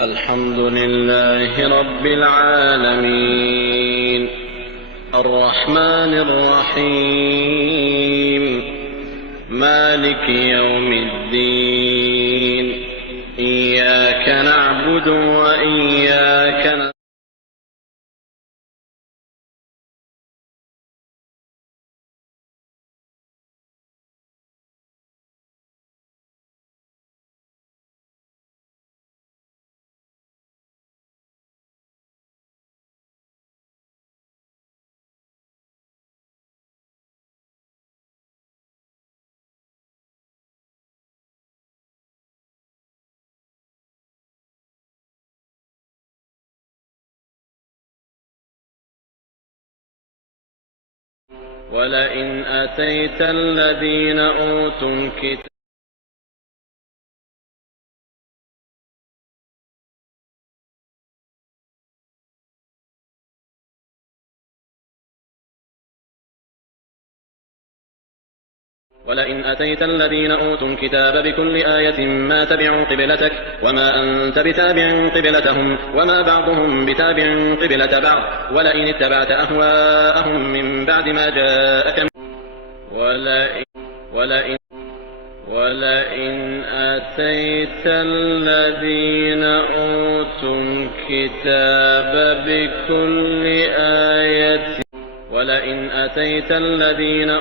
الحمد لله رب العالمين الرحمن الرحيم مالك يوم الدين إياك نعبد وإياك نستعين ولئن أتيت الذين أوتوا الكتاب ولئن أتيت الذين أوتوا الكتاب بكل آية ما تبعوا قبلتك وما أنت بتابع قبلتهم وما بعضهم بتابع قبلة بعض ولئن اتبعت أهواءهم من بعد ما جاءك ولئن أتيت الذين أوتوا الكتاب بكل آية ولئن أتيت الذين